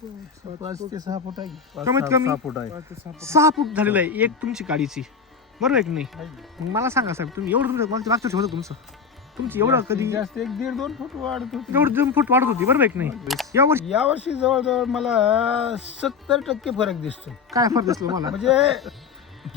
5 ते 6 फूट आहे. कमीत कमी 6 फूट आहे. 6 फूट झालेलं आहे एक तुमची गाडीची, बरोबर आहे की नाही? मग मला सांगा साहेब, तुम्ही एवढं तुमचं मागच्या वर्षी होतं तुमची एवढं कधी जास्त 1-1.5-2 फूट वाढत होती. एवढं 2 फूट वाढत होती, बरोबर आहे की नाही? यावर्षी जवळजवळ मला 70% फरक दिसतो. काय फरक दिसलो मला, म्हणजे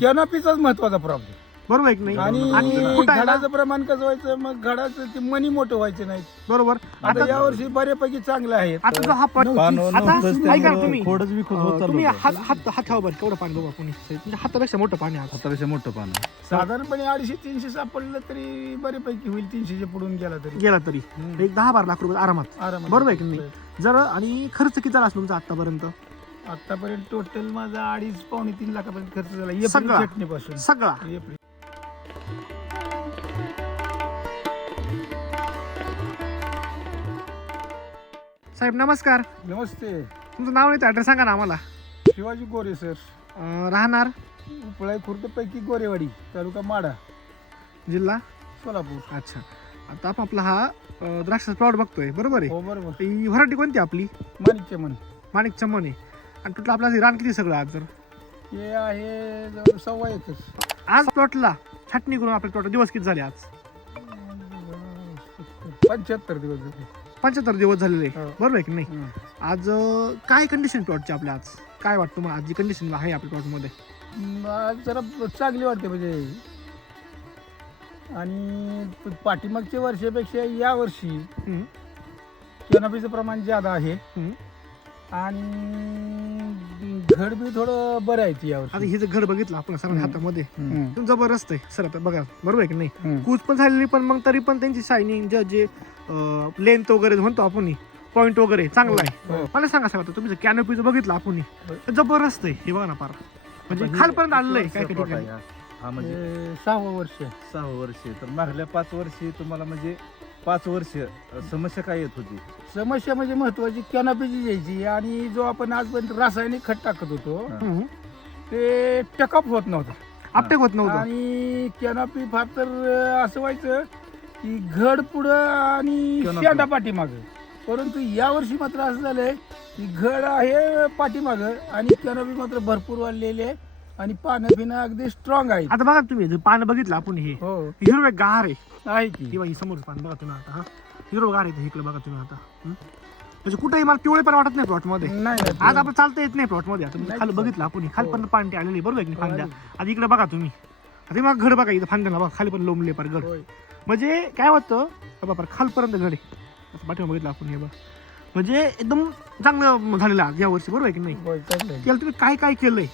कॅनोपीचाच महत्वाचा प्रॉब्लेम. बरोबर आहे की नाही? आणि फुटायला घडाचं प्रमाण कसं व्हायचं, मग घडाचं ते मनी मोठं व्हायचे नाही. बरोबर. आता यावर्षी बऱ्यापैकी चांगलं आहे. आता जो हा पट पान आता नव्हतंच ऐका ना त्यामुळं तुम्ही, खोडच विकून होत चाललं तुम्ही होतं. हात ठेवा बरं, केवढं पाणी बघा कोणी तुमच्या हातापेक्षा मोठं पाणी आहे आता. हातापेक्षा मोठं पान आहे. साधारणपणे 250-300 सापडलं तरी बऱ्यापैकी होईल. 300च्या पुढून गेला तरी गेला तरी एक 10-12 लाख रुपये आरामात, आरामात. बरोबर आहे की नाही? जर आणि खर्च किती झाला तुमचा आतापर्यंत? आतापर्यंत टोटल माझा 2.5-3 लाखापर्यंत खर्च झाला सगळा? एप्रिल चटणीपासून. सगळा एप्रिल. साहेब नमस्कार, नमस्ते. तुमचं नाव आहे ऍड्रेस सांगा ना आम्हाला. शिवाजी गोरे सर, राहणार उपळाई खुर्द पैकी गोरेवाडी, तालुका माडा, जिल्हा सोलापूर. अच्छा. आता आपण आपला हा द्राक्षाचा प्लॉट बघतोय, बरोबर आहे? हो बरोबर. ही व्हरायटी कोणती आपली? माणिकचे मन. माणिक चमन आहे. आणि टोटल आपला रान किती सगळं आज? जर हे आहे जवळ 1.25 एकर. आज प्लॉटला छाटणी करून आपल्या प्लॉट दिवस किती झाले आज? 75 दिवस झाले. 75 दिवस झालेले, हो. बरोबर आहे की नाही? हं. आज काय कंडिशन प्लॉटची आपल्या आज काय वाटतं मला, आज जी कंडिशन आहे आपल्या प्लॉटमध्ये? आज जरा चांगली वाटते म्हणजे. आणि पाठीमागच्या वर्षापेक्षा या वर्षी हं. कॅनोपीचं प्रमाण ज्यादा आहे. हं. आणि घड बी थोडं बरं आहे ती आता यावर्षी. हे जर घर बघितलं आपण सरांच्या हं. हातामध्ये, हं. एकदम जबरदस्त आहे सर. आता बघा, बरोबर आहे की नाही? हं. कूच पण झालेली, पण मग तरी पण त्यांची शायनिंग जे लेंथ वगैरे म्हणतो आपण, पॉइंट वगैरे चांगला आहे. हो. मला सांगा साहेब, आता तुम्ही कॅनोपीचं बघितलं आपण, तर जबरदस्त आहे. हे बघा ना पार, म्हणजे हे खालपर्यंत आलेलं आहे काय किती काय वर्षाचा ठिकाणी. plot आहे हा म्हणजे हे 6वं वर्ष. 6 वर्षे. तर मागल्या 5 वर्षी तुम्हाला म्हणजे 5 वर्ष समस्या काय येत होती? समस्या म्हणजे महत्वाची कॅनोपीची यायची. आणि जो आपण आजपर्यंत रासायनिक खत टाकत होतो हं. ते टकअप होत नव्हतं. आपटेक होत नव्हतं. आणि कॅनोपी फार तर असं व्हायचं की घड पुढं आणि Canopy. शेंडा पाठीमागं. परंतु यावर्षी मात्र असं झालंय की घड आहे पाठीमागं आणि कॅनोपी मात्र भरपूर वाढलेले आहे. आणि पानं पिणं अगदी स्ट्रॉंग आहे. आता बघा तुम्ही, जे पानं बघितलं आपण, हे हो हिरवे गार आहे. आहे की. ही बघा, समोर पान बघा तुम्ही आता, हा हिरवे गार आहे इकडे बघा तुम्ही आता. म्हणजे कुठेही मला पिवळे पण वाटत नाही प्लॉट मध्ये. नाही आज आपण चालता येत नाही प्लॉट मध्ये. आता नाही खाली चालत. बघितलं आपण, खालपर्यंत पाणी आलेली, बरोबर आहे की नाही? हो, फांद्या आता इकडे बघा तुम्ही, आता मग घड बघा इथं फांद्याला बघा, खाली पण लोंबले पार घड. होय. म्हणजे काय होतं बाबा, खालपर्यंत घड आहे. आता पाठीमागे बघितलं आपण, हे बघा म्हणजे एकदम चांगलं झालेलं आहे या वर्षी, बरोबर आहे की नाही? होय, चांगलं आहे. त्याला तुम्ही काय काय केलंय?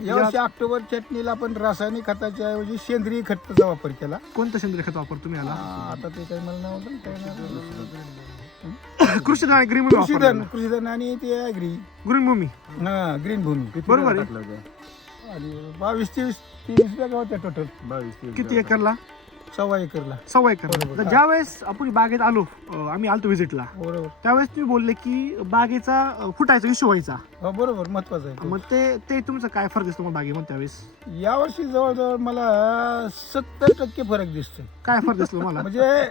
यावर्षी ऑक्टोबर चटणीला आपण रासायनिक खताच्या ऐवजी सेंद्रिय खताचा वापर केला. कोणतं सेंद्रिय खत वापर तुम्ही आला? आता ते काही मला नाव नाही, काय नाव? कृषीधन आणि ग्रीन भूमी कृषीधन. कृषीधन आणि ते ॲग्री. ग्रीन भूमी, ग्रीन भूमी. किती बरोबर वेळा आहे. टाकलं होतं? आणि 22-23 बॅगा होत्या टोटल. 22-23 किती एकरला? 1.25 एकरला. 1.25 एकर. बरोबर. तर ज्यावेळेस आपण बागेत आलो, आम्ही आलतो व्हिजिटला, बरोबर. त्यावेळेस तुम्ही बोलले की बागेचा फुटायचा इश्यू व्हायचा. हो बरोबर, महत्वाचं आहे मग ते तुमचं काय फरक दिसतो मग बागेमध्ये त्यावेळेस? ते. यावर्षी जवळजवळ मला 70% फरक दिसतोय. काय फरक दिसलो मला? म्हणजे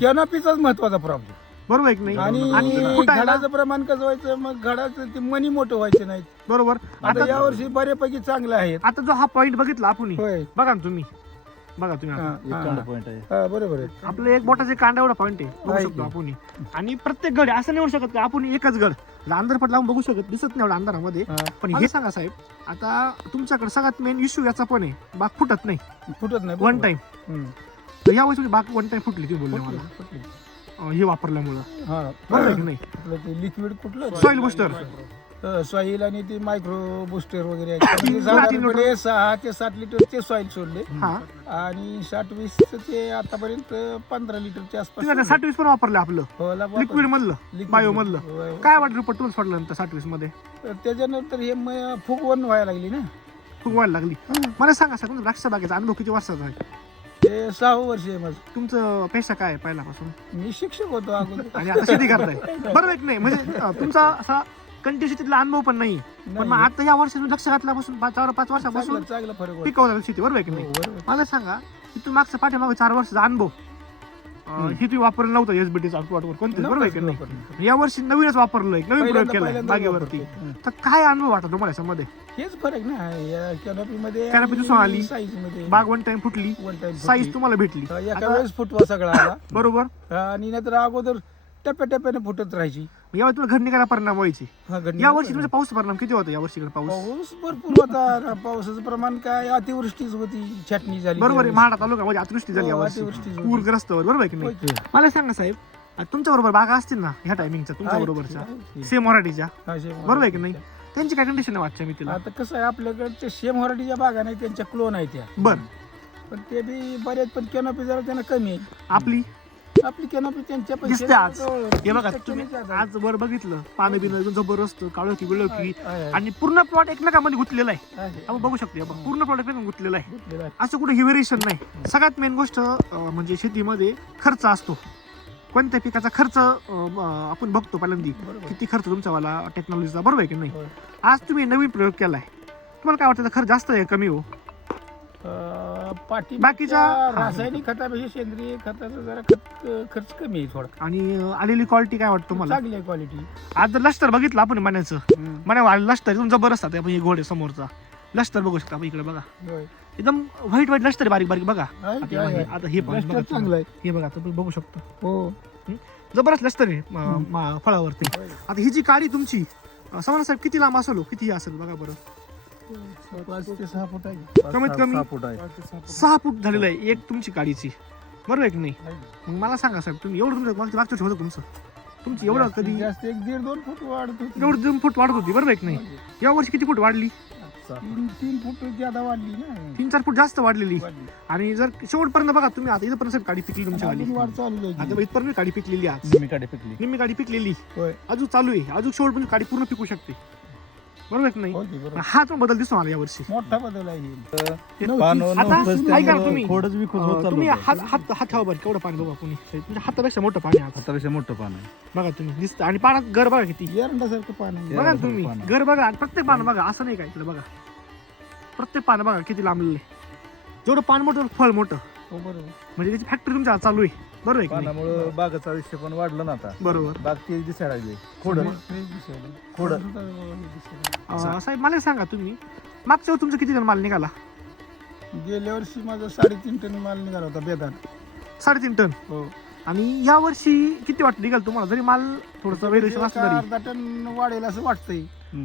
कॅनोपीचाच महत्वाचा प्रॉब्लेम. बरोबर आहे की नाही? आणि आणि फुटायला, घडाचं प्रमाण कसं व्हायचं, मग घडाचं ते मनी मोठं व्हायचे नाहीत. बरोबर. आता आता यावर्षी बऱ्यापैकी चांगलं आहे. आता जो हा पॉईंट बघितला आपण, होय. बघा ना तुम्ही, बघा तुम्ही आता. हा, एक कांड हा. पॉइंट आहे. हा, बरोबर आहे. आपलं एक बोटाचे कांदा एवढा पॉईंट आहे, बघू आहे शकतो की. आपण. आणि प्रत्येक गड असं नाही होऊ शकत की आपण एकच गड अंधारपट लावून बघू शकत, दिसत नाही एवढा अंधारामध्ये. हा. पण हे सांगा साहेब, आता तुमच्याकडे सगळ्यात मेन इश्यू याचा पण आहे, बाग फुटत नाही फुटत नाही. वन बरोबर. टाइम. हम्म. तर या वर्षी बाग वन टाइम फुटली, ती बोलले फुटली, मला, फुटली. हे वापरल्यामुळं, हा. बरोबर आहे की नाही? आपलं ते लिक्विड कुठलं? Soil booster. सॉईल आणि ते मायक्रो बुस्टर वगैरे आहेत. म्हणजे साधारणपणे 6 ते 7 लिटरचे सॉईल सोडले. हा, आणि 60-20 ते आतापर्यंत 15 लिटरच्या आसपास तुम्ही 60-20 पण वापरलं आपलं हो, ला वापर- लिक्विड मधलं, लिक्विड. बायो मधलं. होय, होय. काय वाटलं रिपोर्ट तुम्हाला सोडल्यानंतर 60-20 मध्ये? तर त्याच्यानंतर हे फुगवण व्हायला लागली ना. फुगवायला लागली. मला सांगा सर, तुमचा द्राक्ष बागेचा अनुभव किती वर्षाचा आहे? ते 6 वर्ष आहे माझं. तुमचं पेशा काय आहे पहिल्यापासून? मी शिक्षक होतो अगोदर. आणि आता शेती करताय, बरोबर आहे की नाही? म्हणजे तुमचा असा कंटिन्यू शेतीतला अनुभव पण नाही, पण मग आता या वर्षी लक्ष घातल्यापासून 4-5 वर्षापासून चांगला फरक होता. पिकवलं शेती, बरोबर आहे की हो, नाही? बरोबर. मला सांगा की तुम्ही मागच्या पाठीमागे 4 वर्षाचा अनुभव हे तुम्ही वापरलं नव्हतं एसबीटीचा प्लॉटवर कोणतेच, बरोबर आहे की नाही? या वर्षी नवीनच वापरलं, एक नवीन प्रयोग केलाय बागेवरती. तर काय अनुभव वाटतो तुम्हाला याच्यामध्ये? हेच फरक ना या कॅनोपी मध्ये Canopy दिसून आली. साईज मध्ये बाग वन टाइम फुटली, वन टाइम साईज तुम्हाला भेटली, एका वेळेस फुटवा सगळा आला बरोबर. आणि नंतर अगोदर टप्प्याटप्प्याने फुटत राहायची. यावेळी तुला घड निघायला परिणाम व्हायची. हा, घडणी या वर्षी तुमचा पाऊस परिणाम किती होता? या वर्षी पाऊस पाऊस भरपूर होता. पावसाचं प्रमाण काय अतिवृष्टीच होती, छाटणी झाली बरोबर आहे. त्यावेळेस. महाडा तालुक्यामध्ये अतिवृष्टी झाली या हो, वर्षी, अतिवृष्टी झाली. पूरग्रस्त, बरोबर आहे की नाही? होय की. मला सांगा साहेब, तुमच्या बरोबर बागा असतील ना ह्या टायमिंगच्या, तुमच्या आहेत, बरोबरच्या आहेत. सेम मराठीच्या, हा, शेम बरोबर आहे की होराटीच्या. नाही? त्यांची काय कंडिशन आहे वाटच्या मी तिला? आता कसं आहे आपल्याकडच्या शेम होराटीच्या बागा नाही, त्यांच्या क्लोन आहे त्या, बर, पण ते बी बरेच, पण कॅनोपी जरा त्यांना कमी आहे. आपली आपली कॅनोपी त्यांच्या दिसते आज. हे बघा तुम्ही आज वर बघितलं, पानं बिनं एकदम जबरदस्त, काळोखी बिळोखी, आणि पूर्ण प्लॉट एकमेकांमध्ये गुंतलेला आहे. आपण बघू शकतो, हे बघा, पूर्ण प्लॉट एकमेकांमध्ये गुंतलेला आहे. असं कुठे व्हेरिएशन नाही. सगळ्यात मेन गोष्ट म्हणजे शेतीमध्ये खर्च असतो. कोणत्या पिकाचा खर्च आपण बघतो पहिल्यांदा, किती खर्च तुमच्यावाला टेक्नॉलॉजीचा, बरोबर आहे की नाही? आज तुम्ही नवीन प्रयोग केलाय, तुम्हाला काय वाटतं खर्च जास्त आहे कमी हो? पाठी बाकीच्या रासायनिक खतापेक्षा सेंद्रिय खताचा जरा खर्च कमी आहे थोडा. आणि आलेली क्वालिटी काय वाटतं तुम्हाला? चांगली आहे क्वालिटी. आज जर लष्टर बघितलं आपण मण्याचं, मण्या लष्टर एकदम जबरदस्त आहे. आपण हे घोडे समोरचा लष्टर बघू शकता आपण, इकडे बघा, एकदम व्हाईट व्हाईट लष्टर बारीक बारीक बघा. आता हे पण बघा, चांगलं आहे. हे बघा तुम्ही बघू शकता, हो, जबरदस्त लष्टर आहे फळावरती. आता ही जी काडी तुमची समजा साहेब किती लांब असेल, किती असेल बघा बरं? 5 ते 6 फूट आहे. कमीत कमी 6 फूट आहे. 6 फूट झालेलं आहे एक तुमची काडीची, बरोबर आहे की नाही? मग मला सांगा साहेब, तुम्ही एवढं तुमचं मागच्या वर्षी होतं तुमची एवढं कधी जास्त 1-1.5-2 फूट वाढत होती. एवढं 2 फूट वाढत होती, बरोबर आहे की नाही? या वर्षी किती फूट वाढली? 3 फूट ज्यादा वाढली ना. 3-4 फूट जास्त वाढलेली. वाढली. आणि जर शेवटपर्यंत बघा तुम्ही, आता इथपर्यंत साहेब काडी पिकली तुमच्या वाली, अजून वाढ चालू आहे. आता इथपर्यंत काडी पिकलेली आज, निम्मीकडे पिकली. निम्मी काडी पिकलेली, होय. अजून चालू आहे, अजून शेवटपर्यंत काडी पूर्ण पिकू शकते, बरोबर आहे की नाही? होय की, बरोबर. हा तो बदल दिसून आला या वर्षी. मोठा बदल आहे हे. पानं आता नव्हतंच, ऐका ना त्यामुळं तुम्ही, खोडच विकून होत चाललं तुम्ही होतं. हात ठेवा बरं, केवढं पाणी बघा कोणी, म्हणजे हातापेक्षा मोठं पाणी आहे आता. हातापेक्षा मोठं पान आहे. बघा तुम्ही दिसतं, आणि पाण्यात घर बघा किती, एरंडासारखं पाणी आहे. बघा ना तुम्ही पानं. घर बघा, आणि प्रत्येक पानं बघा, असं नाही का इकडे बघा, प्रत्येक पानं बघा किती लांबलेलं आहे. जेवढं पान मोठं फळ मोठं, हो, बरोबर. म्हणजे त्याची फॅक्टरी तुमच्या चालू आहे, बरोबर आहे की नाही? पानामुळे बागाचं आयुष्य पण वाढलं ना आता. बरोबर. बाग तेज दिसायला लागली. खोड फ्रेश दिसायला. खोड. सुद्धा हे दिसायला. साहेब मला सांगा, तुम्ही मागच्या वेळी तुमचं किती टन माल निघाला? गेल्या वर्षी माझा 3.5 टन माल निघाला होता बेदान. 3.5 टन. हो. आणि या वर्षी किती वाटतं निघाल तुम्हाला? जरी माल थोडंसं व्हेरिएशन असलं तरी, अर्धा टन वाढेल असं वाटतंय.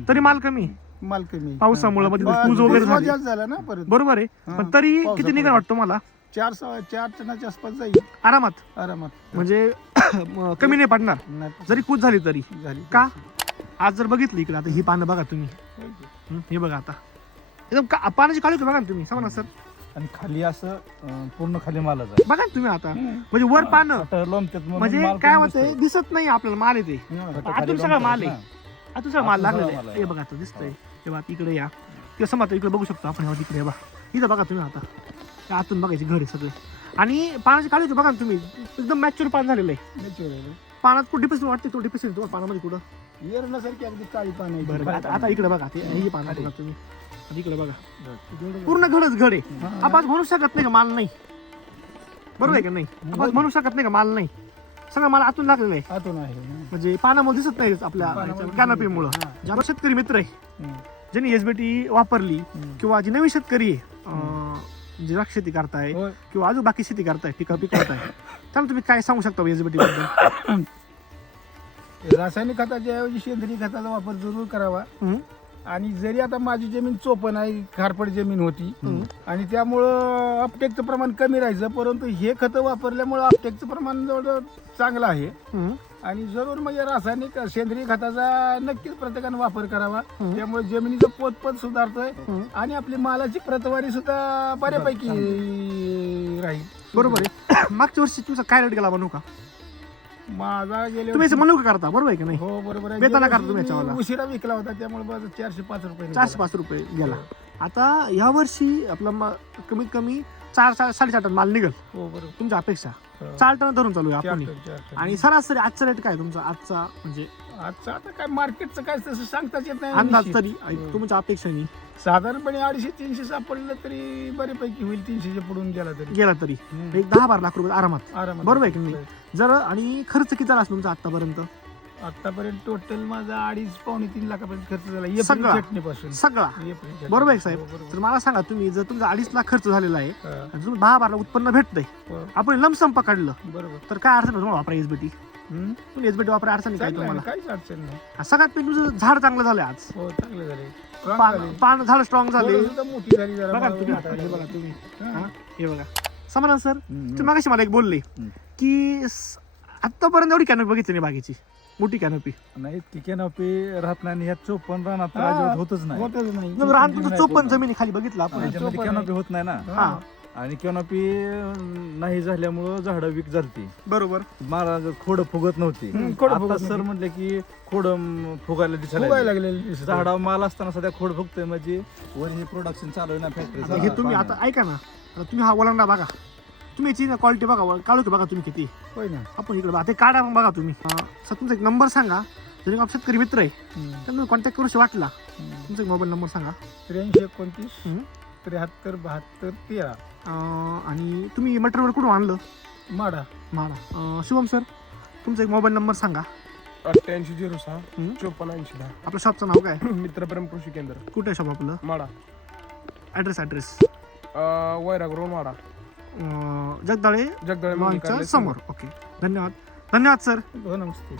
तरी माल कमी माल कमी. पावसामुळे मध्ये कूज वगैरे झाली, जास्त झाला ना परत. बरोबर आहे. हा. पण तरी किती पावसामुळे. निघाल वाटतं मला? 4 टनाच्या आसपास जाईल आरामात, आरामात. म्हणजे कमी नाही पडणार नाही, जरी कूच झाली तरी. झाली. का? आज जर बघितली इकडे, आता ही पानं बघा तुम्ही, हे बघा आता एकदम पानाची काळी बघा ना तुम्ही, सांगा ना सर. आणि खाली असं पूर्ण खाली मालच आहे. बघा ना तुम्ही आता, म्हणजे वर पानं, आता लोंबत्यात म्हणून म्हणजे माल काय कमी होतंय, दिसतोय. दिसत नाही आपल्याला माल येते, आता आतून खाली सगळं माल लोंबत्यात आहे, आतून सगळं माल आतून सगळं लागलेलं माल आहे. आहे. हे बघा आता दिसतंय, तेव्हा इकडे या, किंवा समजा इकडे बघू शकतो आपण, इकडे हे बघा, इथं बघा तुम्ही आता, त्या आतून बघायची घर आहे सगळं. आणि पानाची काळी होती बघा ना तुम्ही, एकदम मॅच्युअर पान झालेलं आहे. Natural आहे. पानात कुठे डिपेस वाटते, तो डिपेस तुम्हाला पानामध्ये कुठं. एरंडासारखी अगदी काळी पानं आहे. बरं आता इकडे बघा, ते ही पानं बघा तुम्ही, आता इकडे बघा, पूर्ण घडच घड आहे. हा. आपण म्हणू शकत नाही का माल नाही, बरोबर आहे का नाही? आपण म्हणू शकत नाही का माल नाही, सगळं माल आतून लागलेलं आहे, आतून आहे. म्हणजे पानामुळे दिसत नाही आपल्या पानामुळे कॅनोपीमुळं. हा. ज्याला शेतकरी मित्र आहे, हम्म. ज्यांनी एसबीटी वापरली, हम्म. किंवा जी नवीन शेतकरी आहे, जे द्राक्ष शेती करताय होय. किंवा अजून बाकी शेती करताय, पिकवताय, त्याला तुम्ही काय सांगू शकता एसबीटी बद्दल? रासायनिक खताच्या ऐवजी सेंद्रिय खताचा वापर जरूर करावा. हम्म. आणि जरी आता माझी जमीन चोपण आहे, खारपड जमीन होती, आणि त्यामुळं अपटेकचं प्रमाण कमी राहायचं, परंतु हे खतं वापरल्यामुळं अपटेकचं प्रमाण जवळजवळ चांगलं आहे. हम्म. आणि जरूर म्हणजे रासायनिक सेंद्रिय खताचा नक्कीच प्रत्येकाने वापर करावा. त्यामुळे जमिनीचं पोत पण सुधारतोय आणि आपली मालाची प्रतवारी सुद्धा बऱ्यापैकी राहील. बरोबर आहे. मागच्या वर्षी तुमचा काय रेट गेला म्हणू का? माझा गेल्या तुम्ही म्हणू का करता, बरोबर आहे की नाही? हो, बरोबर आहे. बेताला गेल्या करता तुम्ही वर्षी याच्यावाला? मी उशिरा विकला होता, त्यामुळे माझा 405 रुपये निघाला. 405 रुपये गेला. आता या वर्षी आपला कमीत कमी 4-4.5 टन माल निघेल हो, बरोबर. तुमच्या अपेक्षा. हो. 4 टन धरून चालू आहे 4 आपण. Ton, 4 ton. आणि सरासरी आजचा रेट काय तुमचा आजचा, म्हणजे आजचं आता काय मार्केटचं काय तसं सांगताच येत नाही. अंदाज निश्चित. तरी तुमच्या अपेक्षाने साधारणपणे 250-300 सापडलं तरी बऱ्यापैकी होईल. 300च्या पुढून गेला तरी एक 10-12 लाख रुपये आरामात. आरामात. बरोबर आहे की नाही? जर आणि खर्च किती झाला असेल तुमचा आतापर्यंत? आतापर्यंत टोटल माझा 2.5-3 लाखापर्यंत खर्च झाला सगळा? एप्रिल चटणीपासून. सगळा बरोबर आहे साहेब. तर मला सांगा, तुम्ही जर तुमचा 2.5 लाख खर्च झालेला आहे आणि तुम्ही 10-12 लाख उत्पन्न भेटतंय, आपण लमसम पकडलं बरोबर. तर काय अडचण तुम्हाला वापरा एसबीटी? तुम्ही एसबीटी वापरा, अडचण काय चांगलं आहे, तुम्हाला? काहीच अडचण नाही. सगळ्यात पहिले तुझं झाड चांगलं झालं आज. हो चांगलं झाले. पान झाड स्ट्रॉंग झाले. थोडं सुद्धा मोठी झाली जरा. बघा तुम्ही आता, हे बघा तुम्ही, हा, हे बघा समाधान सर. तुम्ही मागाशी मला एक बोलले की आतापर्यंत एवढी कॅनोपी बघितली नाही बागेची, मोठी कॅनोपी. नाही इतकी कॅनोपी राहत नाही आणि ह्या 54 रानात तर अजिबात होतच नाही. होतच नाही. रान तुमचं 54 जमिनी खाली बघितलं आपण. त्याच्यामध्ये कॅनोपी होत नाही ना. हा आणि कॅनोपी नाही झाल्यामुळं झाडं वीक झालती. बरोबर. मला खोड फुगत नव्हती. खोडं आता फुगत सर म्हटले की खोड फुगायला फुगायला दिसायला लागलेली दिसत. झाडा माल असताना सध्या खोड फुगतोय म्हणजे वर हे प्रोडक्शन चालू आहे ना आता हे फॅक्टरी. तुम्ही आता ऐका ना, आता तुम्ही हा वलंडा बघा, तुम्ही याची क्वालिटी बघा, काढू की बघा तुम्ही किती. होय ना. आपण इकडे बघा, ते काढा मग बघा तुम्ही. सर तुमचा एक नंबर सांगा, जरी आप शेतकरी मित्र आहे त्यांना कॉन्टॅक्ट करू वाटला, तुमचा एक मोबाईल नंबर सांगा. 83-29 73-72 13. आणि तुम्ही मटेरियल कुठून आणलं? माडा. माडा. शिवम सर तुमचा एक मोबाईल नंबर सांगा. 8806 5480 आपल्या शॉपचं नाव काय? मित्रप्रेम कृषी केंद्र कुठे आहे शॉप आपलं? माडा. ॲड्रेस वैराग रोड माडा. जगदाळे जगदळे लॉनच्या समोर. ओके, धन्यवाद. धन्यवाद सर. हो नमस्ते.